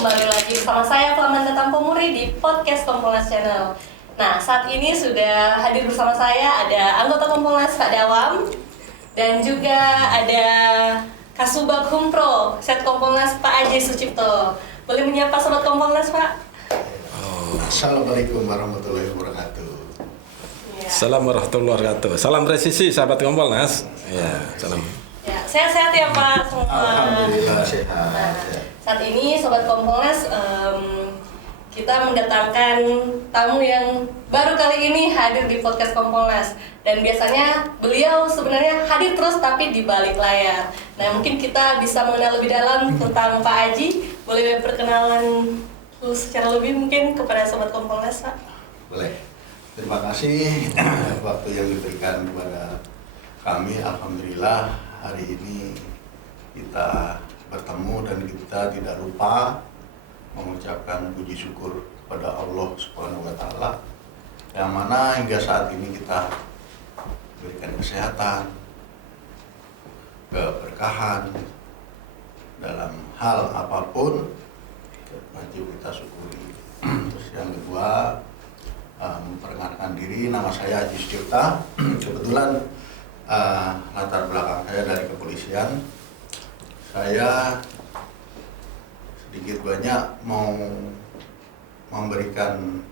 kembali lagi bersama saya Flamanda Tampomuri di podcast Kompolnas Channel. Nah, saat ini sudah hadir bersama saya ada anggota Kompolnas Pak Dawam dan juga ada Kasubag Humpro Set Kompolnas Pak Aji Sucipto. Boleh menyapa sobat Kompolnas, Pak? Assalamualaikum warahmatullahi wabarakatuh. Assalamualaikum warahmatullahi wabarakatuh. Salam presisi sahabat Kompolnas. Ya, salam. Ya, sehat-sehat ya Pak semua. Alhamdulillah sehat. Nah, saat ini sobat Kompolnas kita mendatangkan tamu yang baru kali ini hadir di podcast Kompolnas, dan biasanya beliau sebenarnya hadir terus tapi di balik layar. Nah, mungkin kita bisa mengenal lebih dalam tentang Pak Aji. Boleh perkenalan secara lebih mungkin kepada sobat Kompolnas, Pak? Boleh. Terima kasih waktu yang diberikan kepada kami. Alhamdulillah hari ini kita bertemu dan kita tidak lupa mengucapkan puji syukur kepada Allah Subhanahu wa Ta'ala, yang mana hingga saat ini kita berikan kesehatan, keberkahan dalam hal apapun, wajib kita syukuri. Terus yang kedua, memperkenalkan diri, nama saya Aji Sucipto. Kebetulan latar belakang saya dari kepolisian. Saya sedikit banyak mau memberikan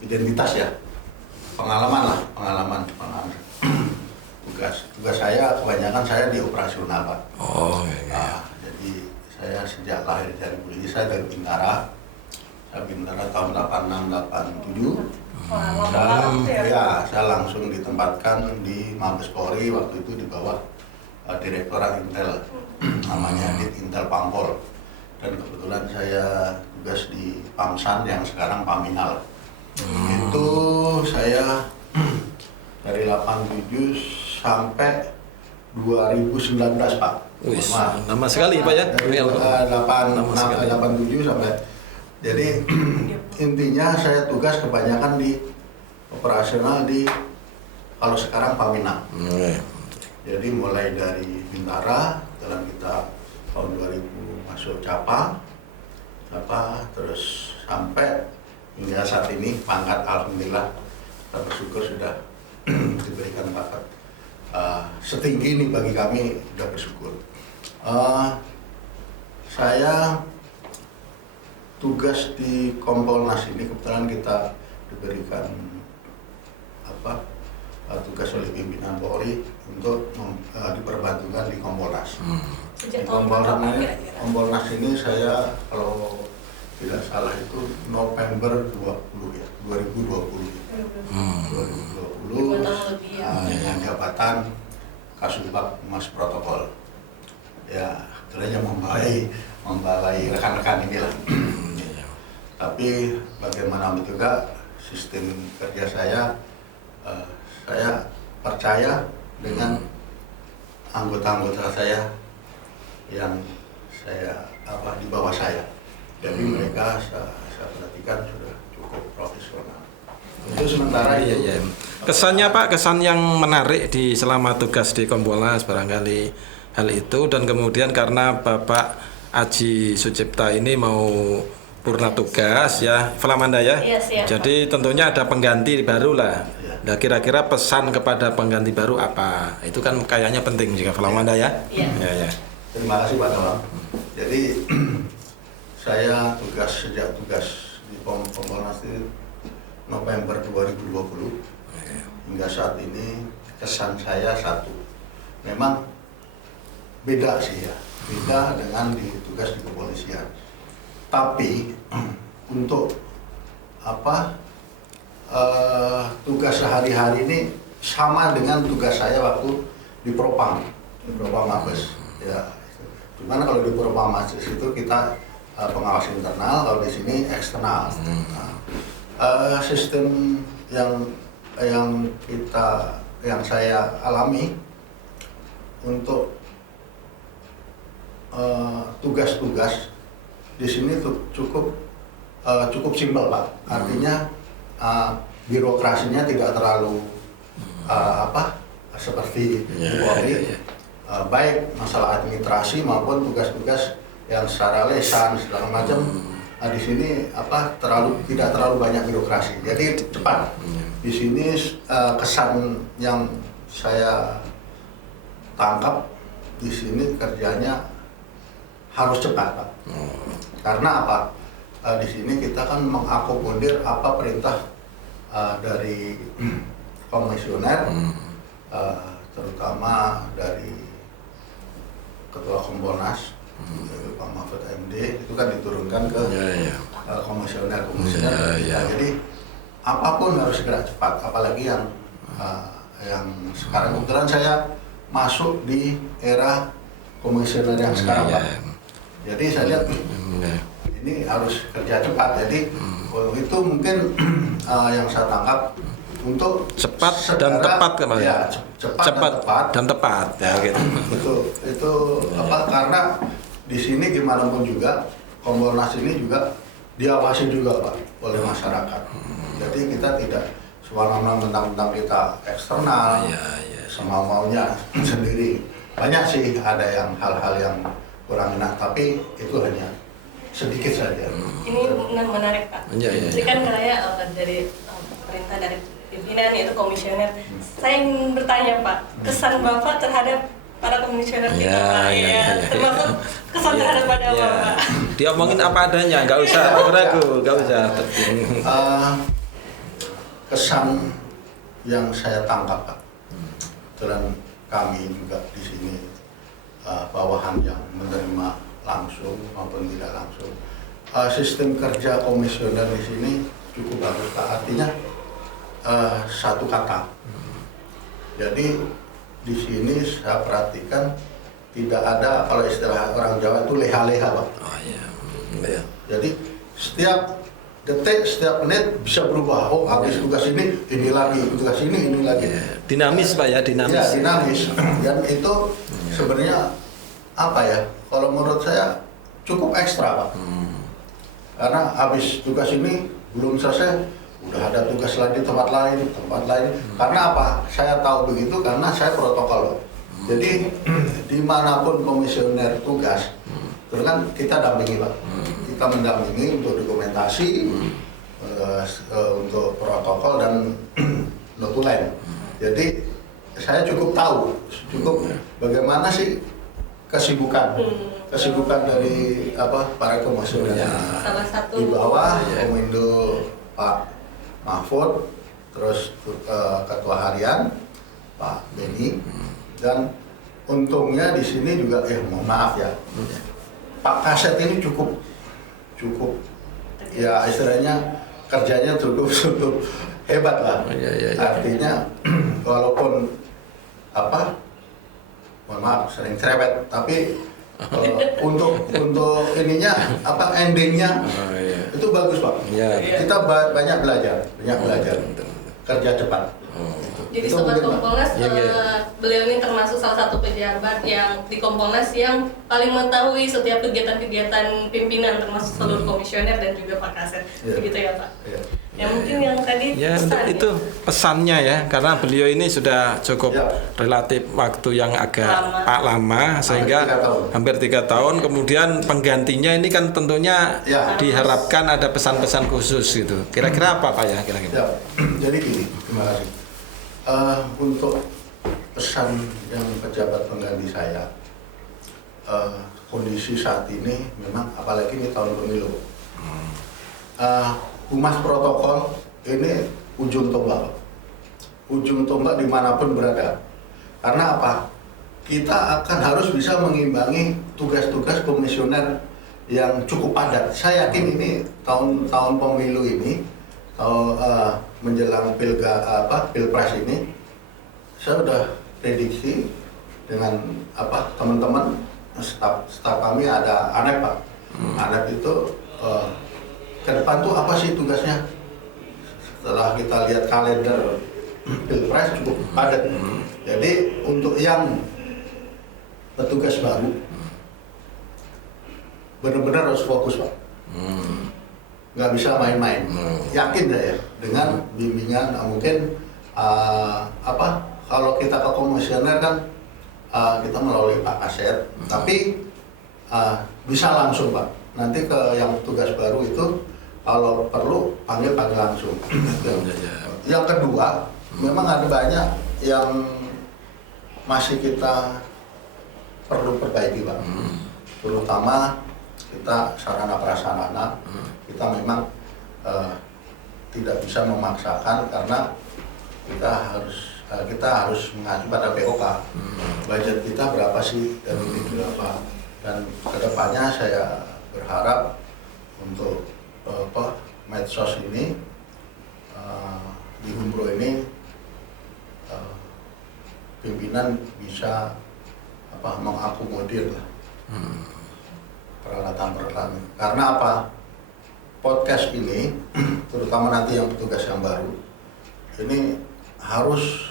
identitas ya, pengalaman tugas saya kebanyakan saya di operasional, Pak. Jadi saya sejak lahir dari polisi, saya dari Bintara. Saya Bintara tahun 86-87. Saya langsung ditempatkan di Mabes Polri, waktu itu di bawah Direktorat Intel, namanya Dit Intel Pampol. Dan kebetulan saya tugas di Pamsan yang sekarang Paminal. Itu saya dari 87 sampai 2019, Pak. Lama sekali Pak ya? Dari 87 sampai. Jadi intinya saya tugas kebanyakan di operasional di, kalau sekarang Paminal. Jadi mulai dari Bintara, setelah kita tahun 2000 masuk Capa, terus sampai hingga saat ini pangkat, alhamdulillah kita bersyukur sudah diberikan pangkat setinggi ini, bagi kami sudah bersyukur. Saya tugas di Kompolnas ini kebetulan kita diberikan tugas oleh pimpinan Polri untuk diperbantukan di Kompolnas. Di Kompolnas ini saya kalau tidak salah itu November 2020 dengan jabatan Kasubag Mas Protokol. Ya, istilahnya membalai rekan-rekan inilah. Tapi bagaimanapun juga sistem kerja saya percaya dengan anggota-anggota saya yang di bawah saya. Jadi mereka saya perhatikan sudah cukup profesional. Itu sementara itu. Kesannya Pak, kesan yang menarik di selama tugas di Kompolnas barangkali hal itu, dan kemudian karena Bapak Aji Sucipto ini mau purna tugas ya, Flamanda ya. Jadi tentunya ada pengganti baru lah. Nah, kira-kira pesan kepada pengganti baru apa? Itu kan kayaknya penting juga Flamanda ya. Iya. Terima kasih Pak Dawam. Jadi saya sejak tugas di Kompolnas itu November 2020 hingga saat ini, kesan saya satu, memang beda sih ya, beda dengan di tugas di kepolisian. Tapi untuk tugas sehari-hari ini sama dengan tugas saya waktu di Propam Mabes. Ya, gimana kalau di Propam Mabes itu kita pengawas internal, kalau di sini eksternal. Sistem yang saya alami untuk tugas-tugas di sini cukup simpel, Pak. Artinya birokrasinya tidak terlalu seperti di Polri. baik masalah administrasi maupun tugas-tugas yang secara lisan segala macam. Di sini tidak terlalu banyak birokrasi, jadi cepat. Di sini kesan yang saya tangkap di sini kerjanya harus cepat, Pak. Karena apa? Di sini kita kan mengakomodir apa perintah dari komisioner, terutama dari Ketua Kompolnas, Pak Mahfud MD, itu kan diturunkan ke komisioner. Jadi apapun harus segera cepat, apalagi yang sekarang kebetulan saya masuk di era komisioner yang sekarang, Pak. Jadi saya lihat ini harus kerja cepat. Jadi itu mungkin yang saya tangkap untuk cepat dan tepat kemarin. Ya, cepat dan tepat ya gitu. Itu karena di sini gimana pun juga Kompolnas ini juga diawasi juga, Pak, oleh masyarakat. Jadi kita tidak semena-mena mentang-mentang kita eksternal sama maunya sendiri. Banyak sih ada yang hal-hal yang kurang enak, tapi itu hanya sedikit saja. Ini menarik, Pak. Jadi kan kayak dari perintah dari pimpinan yaitu komisioner. Saya ingin bertanya, Pak, kesan Bapak terhadap para komisioner kita, Pak, termasuk kesan terhadap pada Bapak. Dia omongin apa adanya, nggak usah ragu, nggak usah. Kesan yang saya tangkap, Pak, dan kami juga di sini bawahan yang menerima langsung maupun tidak langsung. Sistem kerja komisioner di sini cukup bagus, Pak. Artinya satu kata. Jadi di sini saya perhatikan tidak ada, kalau istilah orang Jawa itu leha-leha, Pak. Jadi setiap detik, setiap menit bisa berubah. Oh, habis tugas ini lagi, tugas ini lagi. Dinamis, Pak ya, dinamis. Ya, dinamis. Dan itu sebenarnya apa ya? Kalau menurut saya cukup ekstra, Pak. Karena habis tugas ini belum selesai, udah ada tugas lain di tempat lain. Karena apa? Saya tahu begitu karena saya protokol. Jadi dimanapun komisioner tugas, terus kan kita dampingi, Pak. Kita mendampingi untuk dokumentasi, untuk protokol dan notulen. Jadi saya cukup tahu, bagaimana sih kesibukan dari para komisioner. Salah satu Di bawah Komindo Pak Mahfud, terus Ketua Harian Pak Beni, dan untungnya di sini juga mohon maaf ya, Pak Kaset ini cukup ya istilahnya kerjanya cukup hebat lah. Artinya walaupun mohon maaf sering cerewet, tapi untuk ininya endingnya itu bagus, Pak. Kita banyak belajar kerja cepat. Jadi Sobat Kompolnas, beliau ini termasuk salah satu pejabat yang di Kompolnas yang paling mengetahui setiap kegiatan-kegiatan pimpinan, termasuk seluruh komisioner dan juga Pak Kaset. Begitu ya, Pak? Ya mungkin yang tadi itu pesannya ya, karena beliau ini sudah cukup relatif waktu yang agak lama sehingga hampir 3 tahun. Kemudian penggantinya ini kan tentunya diharapkan ada pesan-pesan khusus gitu. Kira-kira apa, Pak ya? Kira-kira. Jadi gini, terima kasih. Untuk pesan yang pejabat pengganti saya, kondisi saat ini memang apalagi ini tahun pemilu. Humas protokol ini ujung tombak dimanapun berada. Karena apa? Kita akan harus bisa mengimbangi tugas-tugas komisioner yang cukup padat. Saya yakin ini tahun pemilu ini, menjelang pilpres ini, saya sudah prediksi dengan teman-teman staf kami ada ANEP, Pak. ANEP itu ke depan tuh apa sih tugasnya? Setelah kita lihat kalender pilpres cukup padat. Jadi untuk yang petugas baru benar-benar harus fokus, Pak. Nggak bisa main-main. Yakin saya dengan bimbingan. Mungkin kalau kita ke komisioner kan kita melalui Pak Kasat, tapi bisa langsung Pak. Nanti ke yang tugas baru itu kalau perlu panggil langsung. Yang kedua, memang ada banyak yang masih kita perlu perbaiki Pak. Terutama kita sarana prasarana, kita memang tidak bisa memaksakan karena kita harus mengacu pada POK. Budget kita berapa sih dan ini berapa, dan kedepannya saya berharap untuk medsos ini di Umbro ini pimpinan bisa mengakomodir lah peralatan. Karena apa? Podcast ini terutama nanti yang petugas yang baru ini harus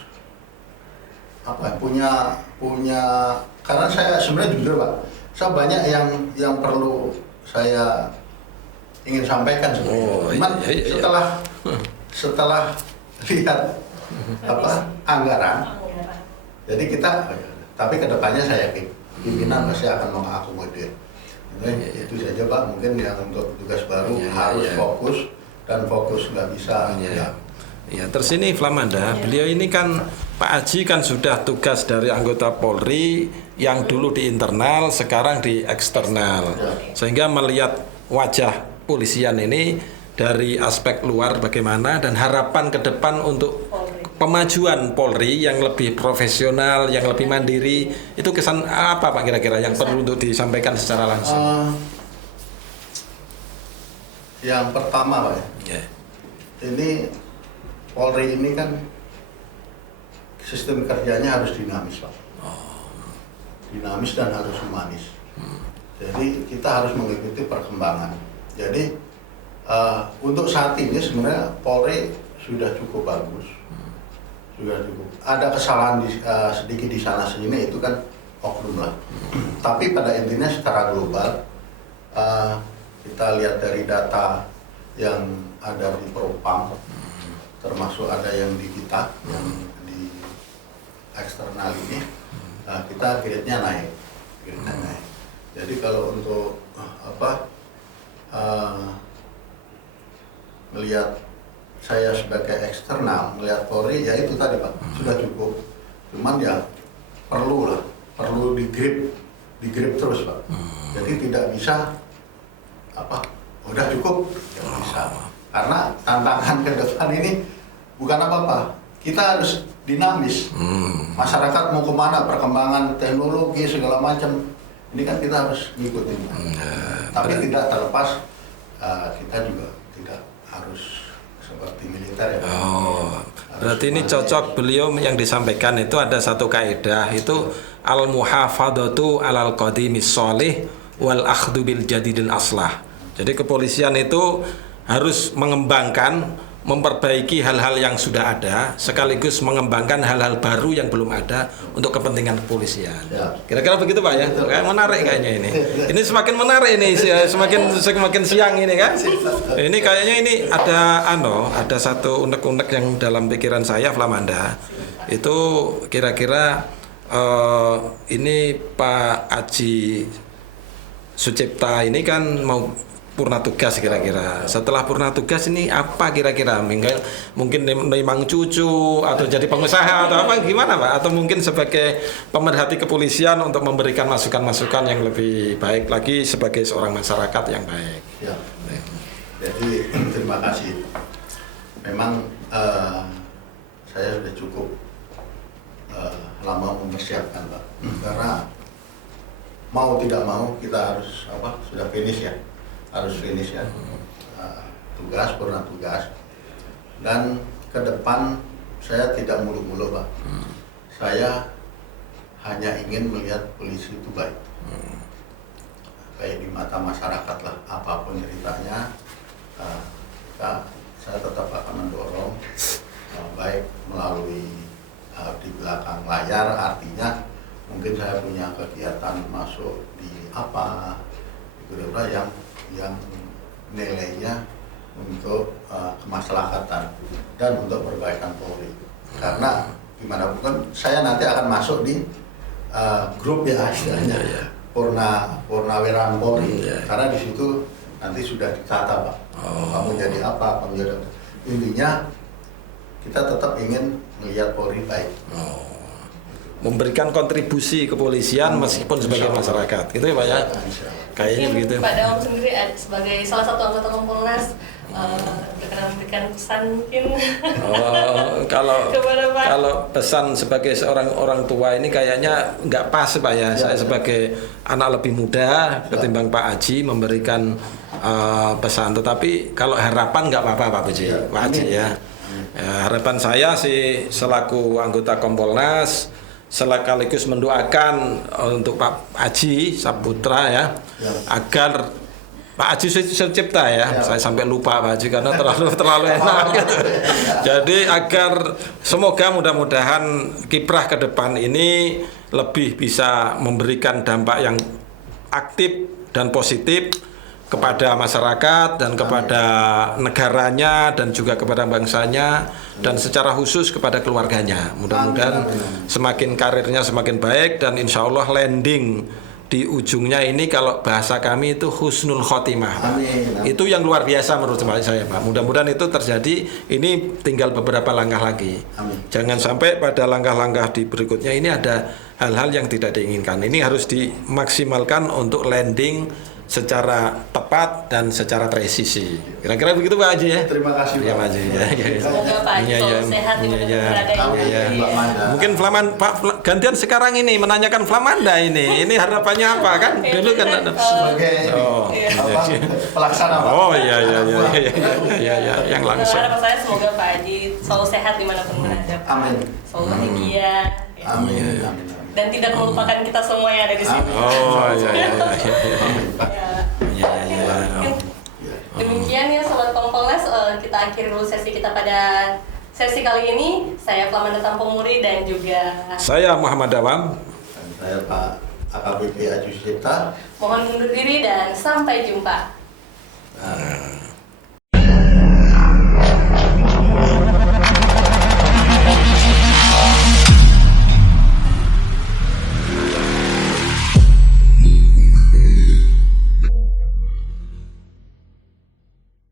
punya karena saya sebenarnya jujur Pak, saya banyak yang perlu saya ingin sampaikan sebenarnya. Setelah lihat anggaran, jadi kita, tapi kedepannya saya yakin pimpinan pasti akan mengakomodir. Itu saja Pak, mungkin yang untuk tugas baru harus fokus dan fokus nggak bisa. Ya, terus ini Flamanda, beliau ini kan Pak Aji kan sudah tugas dari anggota Polri yang dulu di internal, sekarang di eksternal. Sehingga melihat wajah polisian ini dari aspek luar bagaimana dan harapan ke depan untuk pemajuan Polri yang lebih profesional, yang lebih mandiri, itu kesan apa Pak kira-kira yang perlu untuk disampaikan secara langsung? Yang pertama Pak ini Polri ini kan sistem kerjanya harus dinamis Pak. Dinamis dan harus humanis. Jadi kita harus mengikuti perkembangan. Jadi untuk saat ini sebenarnya Polri sudah cukup bagus. Sudah cukup. Ada kesalahan sedikit di sana sini, itu kan oknum lah. Tapi pada intinya secara global kita lihat dari data yang ada di Propam, termasuk ada yang di kita, yang di eksternal ini, kita grade-nya naik. Jadi kalau untuk melihat saya sebagai eksternal, melihat Polri, ya itu tadi Pak, sudah cukup. Cuman ya perlu di-grip terus Pak. Jadi tidak bisa udah cukup, tidak bisa. Karena tantangan ke depan ini bukan apa-apa, kita harus dinamis. Masyarakat mau kemana, perkembangan teknologi segala macam, ini kan kita harus ngikutin. Tapi tidak terlepas kita juga tidak harus seperti militer ya. Berarti ini cocok beliau yang disampaikan itu ada satu kaidah itu al-muhafadatu alal qadimis sholih wal akhdhu bil jadidil aslah. Jadi kepolisian itu harus mengembangkan, memperbaiki hal-hal yang sudah ada, sekaligus mengembangkan hal-hal baru yang belum ada untuk kepentingan kepolisian. Kira-kira begitu Pak ya? Kayak menarik kayaknya ini. Ini semakin menarik ini, semakin siang ini kan? Ini kayaknya ini ada satu unek-unek yang dalam pikiran saya Flamanda. Itu kira-kira ini Pak Aji Sucipta ini kan mau purna tugas kira-kira. Setelah purna tugas ini apa kira-kira? Mungkin memang cucu atau jadi pengusaha atau apa gimana Pak? Atau mungkin sebagai pemerhati kepolisian untuk memberikan masukan-masukan yang lebih baik lagi sebagai seorang masyarakat yang baik. Ya. Jadi terima kasih. Memang saya sudah cukup lama mempersiapkan Pak. Karena mau tidak mau kita harus sudah finish ya. Harus finish ya, purna tugas, dan ke depan saya tidak muluk-muluk Pak. Saya hanya ingin melihat polisi itu baik, baik di mata masyarakat lah, apapun ceritanya, saya tetap akan mendorong baik melalui di belakang layar, artinya mungkin saya punya kegiatan masuk di yang nilainya untuk kemaslahatan dan untuk perbaikan Polri. Karena gimana pun saya nanti akan masuk di grup ya istilahnya, Purnawirawan Polri, karena di situ nanti sudah ditata Pak. Kamu jadi apa, kamu jadi apa. Intinya kita tetap ingin melihat Polri baik. Memberikan kontribusi kepolisian meskipun sebagai masyarakat, gitu ya Pak ya? Kayaknya begitu. Pak Dawam sendiri sebagai salah satu anggota Kompolnas berkenan memberikan pesan mungkin. Kalau pesan sebagai seorang orang tua ini kayaknya nggak pas Pak ya. Saya sebagai anak lebih muda ketimbang Pak Haji memberikan pesan. Tetapi kalau harapan nggak apa-apa Pak Haji ya. Harapan saya sih selaku anggota Kompolnas sekaligus mendoakan untuk Pak Haji Saputra ya, agar Pak Haji Sucipta ya, saya sampai lupa Pak Haji karena terlalu enak gitu. Jadi agar semoga mudah-mudahan kiprah ke depan ini lebih bisa memberikan dampak yang aktif dan positif kepada masyarakat dan kepada negaranya dan juga kepada bangsanya dan secara khusus kepada keluarganya. Mudah-mudahan semakin karirnya semakin baik dan insya Allah landing di ujungnya ini kalau bahasa kami itu husnul khotimah. Itu yang luar biasa menurut saya Pak. Mudah-mudahan itu terjadi. Ini tinggal beberapa langkah lagi. Jangan sampai pada langkah-langkah di berikutnya ini ada hal-hal yang tidak diinginkan. Ini harus dimaksimalkan untuk landing secara tepat dan secara presisi. Kira-kira begitu Pak Haji ya. Terima kasih Pak Haji. Semoga Pak Haji selalu sehat di berada. Mungkin Flaman Pak gantian sekarang ini menanyakan Flamanda ini. Ini harapannya apa kan? Dulu kan sebagai pelaksana Pak. Oh iya yang langsung. Harapan saya semoga Pak Haji selalu sehat dimanapun berada. Amin. Selalu bahagia. Amin. Dan tidak melupakan kita semua yang ada di sini. Oh iya. Demikian ya Sobat Kompolnas, kita akhiri dulu sesi kita pada sesi kali ini. Saya Flamanda Tampomuri dan juga saya Muhammad Dawam. Dan saya Pak AKBP Haji Sucipta. Mohon undur diri dan sampai jumpa.